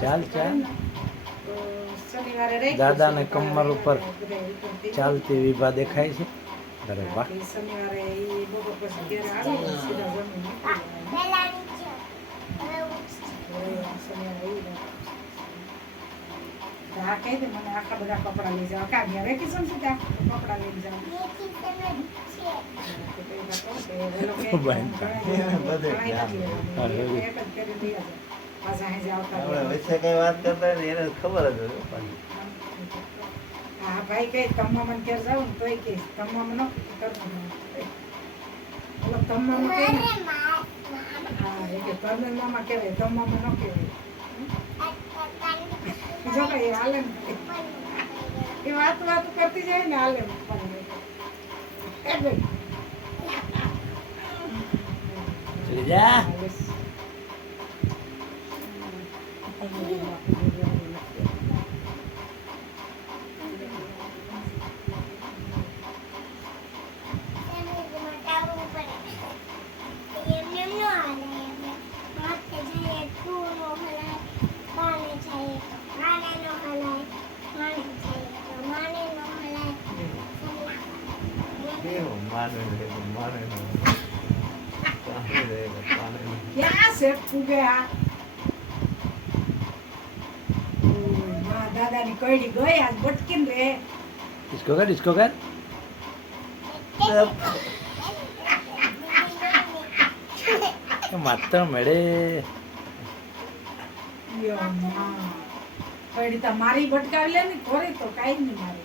ચાલ ચાલ તો શનિવારે રાખ્યું દાદાને છે. કમર ઉપર બધા return થઈ ગયા. ચાલતી વિભા દેખાય છે. અરે વાહ, બાકી શનિવારે ઈ બપોર પછી ઘરે આવી સીધા જમીને નીકળી જવાનું. શનિવારે ઈ રાત. હા કહી દે મને આખા બધા કપડાં લઈ જાવ કા ગયા વેકેશન છે ત્યાં કપડાં લઈને જાવ હા ભાઈ કઈ તમામ ઘેર જાવ ને તોય કે તમામ ન કરવું તમામ કઈ હા એ કે તને મામા કહેવાય તમામ ન કહેવાય જો કઈ હાલે ને એ વાત કરતી જાય ને હાલે ચલી જા. ક્યાં છે ફૂગ્યા દાદાની કઈડી ગઈ આજ બટકીને રે इसको कर, इसको कर. માત્ર મેળે કઈડી તો મારી બટકાવી લે ને ખોરી તો કાઈ નહીં મારે